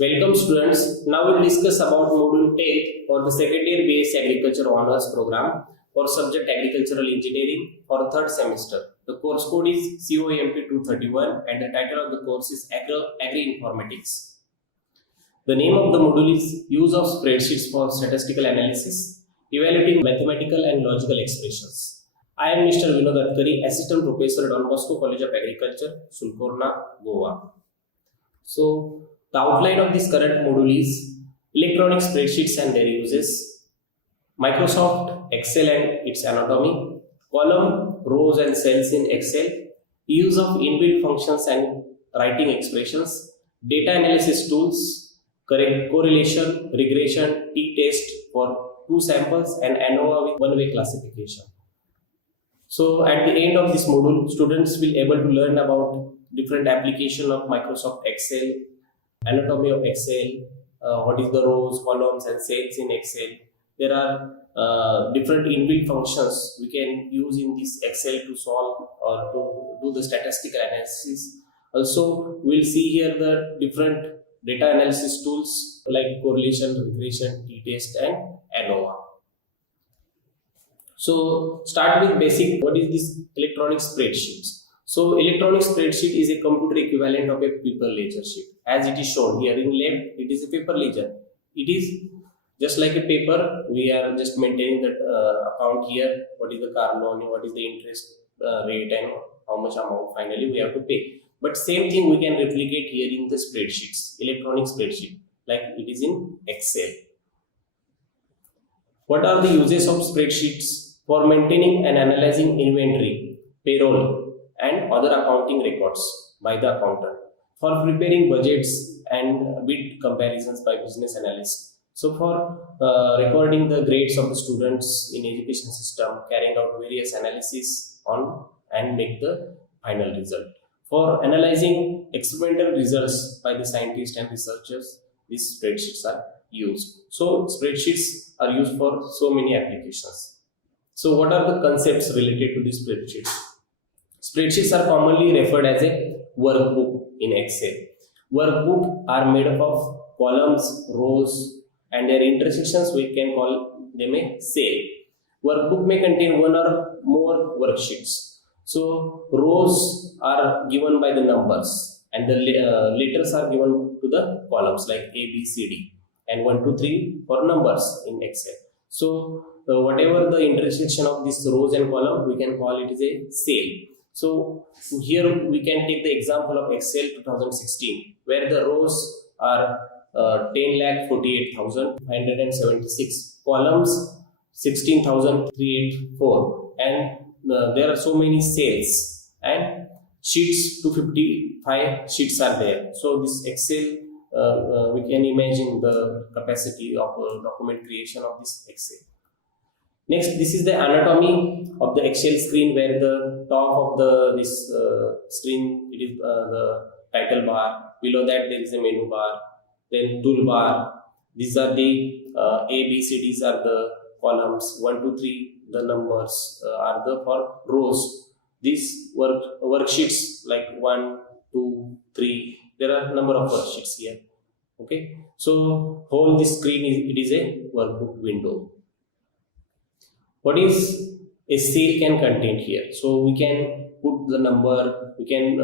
Welcome students. Now we'll discuss about module 10 for the second year BS Agriculture Honors program for subject Agricultural Engineering for third semester. The course code is COMP 231 and the title of the course is Agri-Informatics. The name of the module is Use of Spreadsheets for Statistical Analysis, Evaluating Mathematical and Logical Expressions. I am Mr. Vinod Adkari, Assistant Professor at Don Bosco College of Agriculture, Sulcorna, Goa. So, the outline of this current module is electronic spreadsheets and their uses, Microsoft Excel and its anatomy, column, rows and cells in Excel, use of inbuilt functions and writing expressions, data analysis tools, correlation, regression, t-test for 2 samples and ANOVA with one-way classification. So at the end of this module, students will able to learn about different application of Microsoft Excel, anatomy of Excel, what is the rows, columns and cells in Excel. There are different inbuilt functions we can use in this Excel to solve or to do the statistical analysis. Also, we will see here the different data analysis tools like correlation, regression, t-test and ANOVA. So, start with basic, what is this electronic spreadsheets? So, electronic spreadsheet is a computer equivalent of a paper ledger sheet. As it is shown here in left, it is a paper ledger. It is just like a paper. We are just maintaining that account here. What is the car loan, what is the interest rate and how much amount finally we have to pay. But same thing we can replicate here in the spreadsheets, electronic spreadsheet, like it is in Excel. What are the uses of spreadsheets? For maintaining and analyzing inventory, payroll and other accounting records by the accountant. For preparing budgets and bid comparisons by business analysts. So for recording the grades of the students in education system, carrying out various analysis on and make the final result. For analyzing experimental results by the scientists and researchers, these spreadsheets are used. So spreadsheets are used for so many applications. So what are the concepts related to these spreadsheets? Spreadsheets are commonly referred as a workbook in Excel. Workbook are made up of columns, rows and their intersections we can call them a cell. Workbook may contain one or more worksheets. So rows are given by the numbers and the letters are given to the columns like A, B, C, D and 1, 2, 3 for numbers in Excel. So whatever the intersection of these rows and columns, we can call it as a cell. So here we can take the example of Excel 2016 where the rows are 10,48,576, columns 16,384 and there are so many cells and sheets 255 sheets are there. So this Excel we can imagine the capacity of document creation of this Excel. Next, this is the anatomy of the Excel screen where the top of this screen, it is the title bar. Below that there is a menu bar, then toolbar. These are the A, B, C, D's are the columns, 1, 2, 3 the numbers are the for rows. These worksheets like 1, 2, 3. There are number of worksheets here. Okay, so whole this screen is a workbook window. What is a cell can contain here? So we can put the number, we can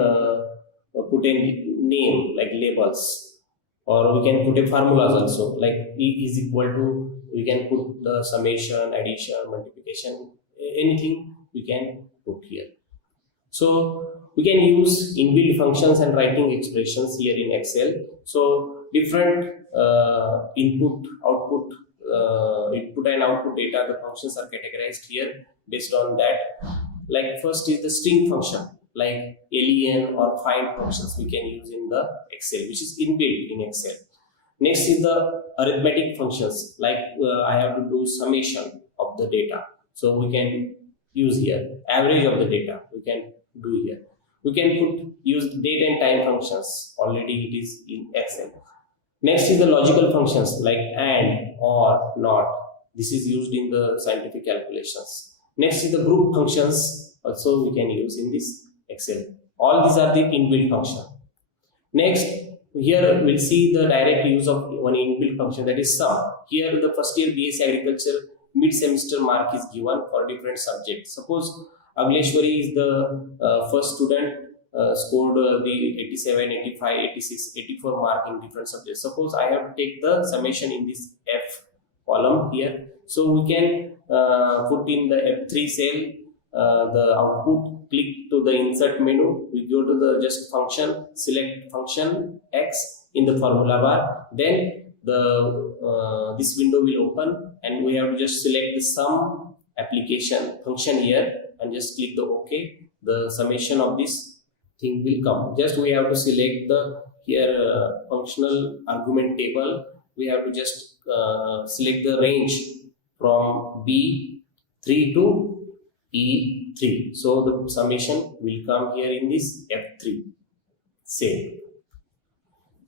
put a name like labels, or we can put a formulas also like E is equal to, we can put the summation, addition, multiplication, anything we can put here. So we can use inbuilt functions and writing expressions here in Excel. So different input and output data, the functions are categorized here based on that. Like first is the string function like len or find functions we can use in the Excel, which is inbuilt in Excel. Next is the arithmetic functions like I have to do summation of the data. So we can use here average of the data we can do here. We can use date and time functions, already it is in Excel. Next is the logical functions like and, or, not. This is used in the scientific calculations. Next is the group functions, also we can use in this Excel. All these are the inbuilt function. Next, here we'll see the direct use of one inbuilt function, that is sum. Here the first year BSc Agriculture mid-semester mark is given for different subjects. Suppose Agleshwari is the first student, scored the 87, 85, 86, 84 mark in different subjects. Suppose I have to take the summation in this F column here. So we can put in the F3 cell the output, click to the insert menu, we go to the just function, select function X in the formula bar, then the this window will open and we have to just select the sum application function here and just click the OK. The summation of this thing will come. Just we have to select the here functional argument table. We have to just select the range from B3 to E3. So the summation will come here in this F3 same.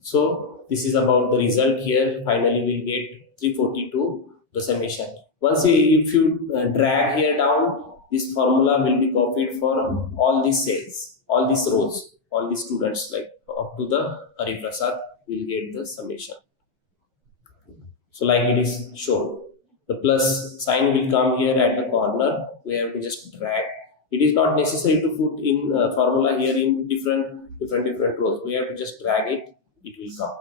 So this is about the result here. Finally we'll get 342 the summation. Once if you drag here down, this formula will be copied for all these cells, all these rows, all these students, like up to the Hari Prasad will get the summation. So like it is shown, the plus sign will come here at the corner. We have to just drag. It is not necessary to put in formula here in different rows. We have to just drag it. It will come.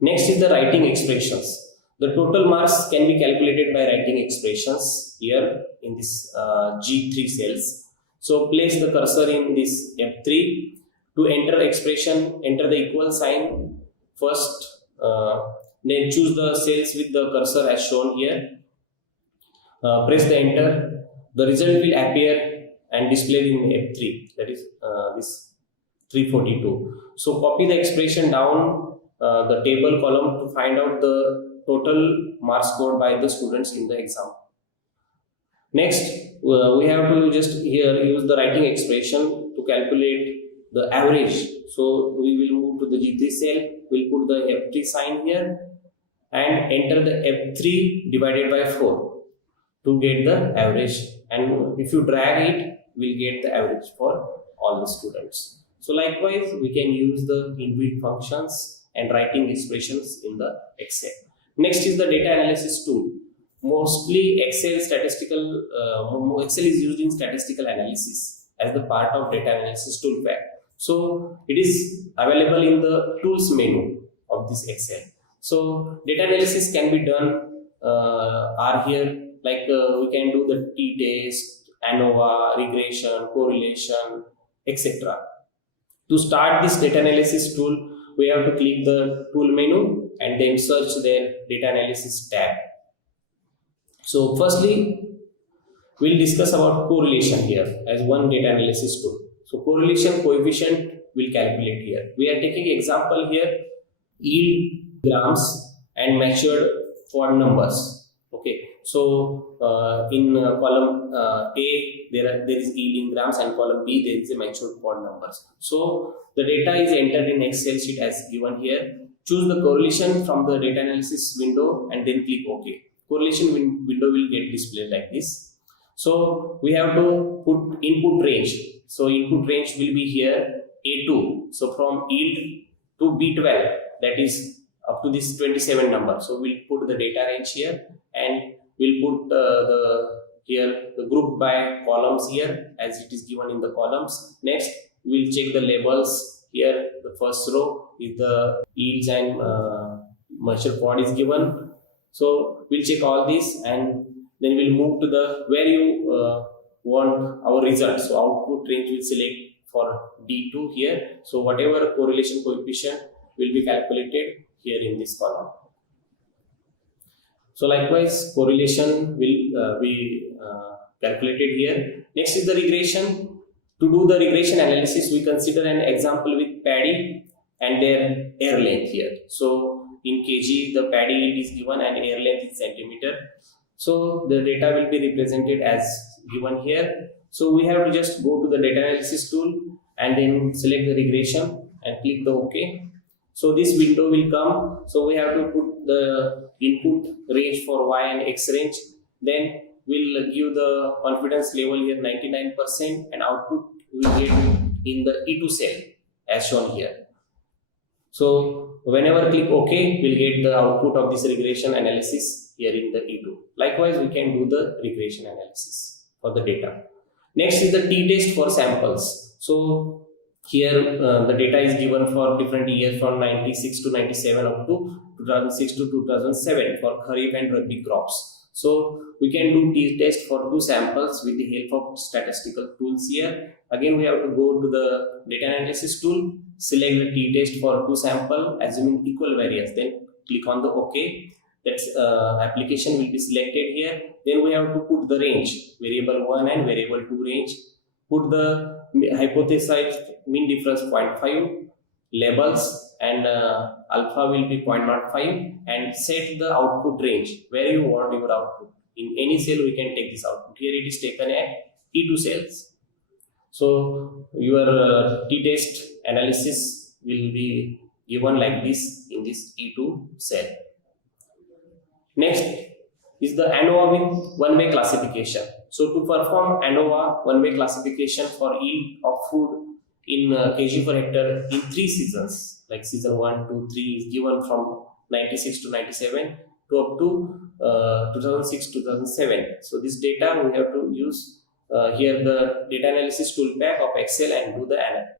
Next is the writing expressions. The total marks can be calculated by writing expressions here in this G3 cells. So place the cursor in this F3. To enter expression, enter the equal sign first. Then choose the cells with the cursor as shown here. Press the enter. The result will appear and display in F3, that is this 342. So copy the expression down the table column to find out the total marks scored by the students in the exam. Next, we have to just here use the writing expression to calculate the average. So we will move to the G3 cell. We'll put the F3 sign here and enter the F3 divided by 4 to get the average. And if you drag it, we'll get the average for all the students. So likewise, we can use the inbuilt functions and writing expressions in the Excel. Next is the data analysis tool. Mostly Excel is used in statistical analysis as the part of data analysis toolpath. So it is available in the tools menu of this Excel. So data analysis can be done are here, like we can do the t-test, ANOVA, regression, correlation, etc. To start this data analysis tool, we have to click the tool menu and then search their data analysis tab. So firstly, we'll discuss about correlation here as one data analysis tool. So correlation coefficient will calculate here. We are taking example here, yield grams and measured pod numbers. Okay, so in column A there is yield in grams and column B there is a measured pod numbers. So the data is entered in Excel sheet as given here. Choose the correlation from the data analysis window and then click OK. Correlation window will get displayed like this. So we have to put input range. So input range will be here A2. So from yield to B12, that is up to this 27 number. So we'll put the data range here and we'll put the group by columns here as it is given in the columns. Next, we'll check the labels here. The first row is the yields and measure pod is given. So we'll check all this and then we'll move to the where you want our results. So output range will select for D2 here. So whatever correlation coefficient will be calculated here in this column. So likewise, correlation will be calculated here. Next is the regression. To do the regression analysis, we consider an example with paddy and their air length here. So in kg, the paddy yield is given and air length is centimeter. So the data will be represented as given here. So we have to just go to the data analysis tool and then select the regression and click the OK. So this window will come. So we have to put the input range for Y and X range. Then we'll give the confidence level here 99% and output will get in the E2 cell as shown here. So whenever click OK, we'll get the output of this regression analysis here in the E2. Likewise, we can do the regression analysis for the data. Next is the t-test for samples. So here the data is given for different years from 96 to 97 up to 2006 to 2007 for Kharif and Rabi crops. So we can do t-test for two samples with the help of statistical tools here. Again, we have to go to the data analysis tool, select the t-test for two sample assuming equal variance, then click on the OK. That's application will be selected here. Then we have to put the range, variable 1 and variable 2 range. Put the hypothesized mean difference 0.5, labels, and alpha will be 0.05, and set the output range where you want your output. In any cell we can take this output. Here it is taken at E2 cells. So your t-test analysis will be given like this in this E2 cell. Next is the ANOVA with one-way classification. So to perform ANOVA one-way classification for yield of food in kg per hectare in 3 seasons, like season 1, 2, 3 is given from 96 to 97 to up to 2006 2007. So this data we have to use here the data analysis tool pack of Excel and do the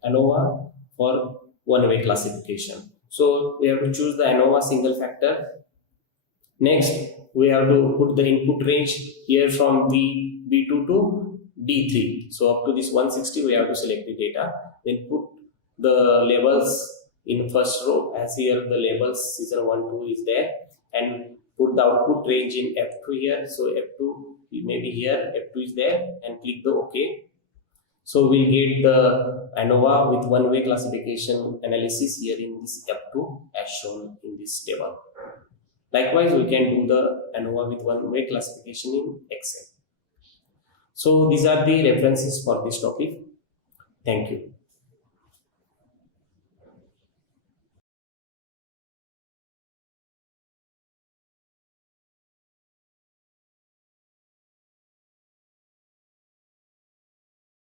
ANOVA for one-way classification. So we have to choose the ANOVA single factor. Next, we have to put the input range here from B2 to D3. So up to this 160, we have to select the data. Then put the labels in first row, as here the labels season 1, 2 is there, and put the output range in F2 here. So F2 maybe here, F2 is there, and click the OK. So we'll get the ANOVA with one-way classification analysis here in this F2 as shown in this table. Likewise, we can do the ANOVA with one-way classification in Excel. So these are the references for this topic. Thank you.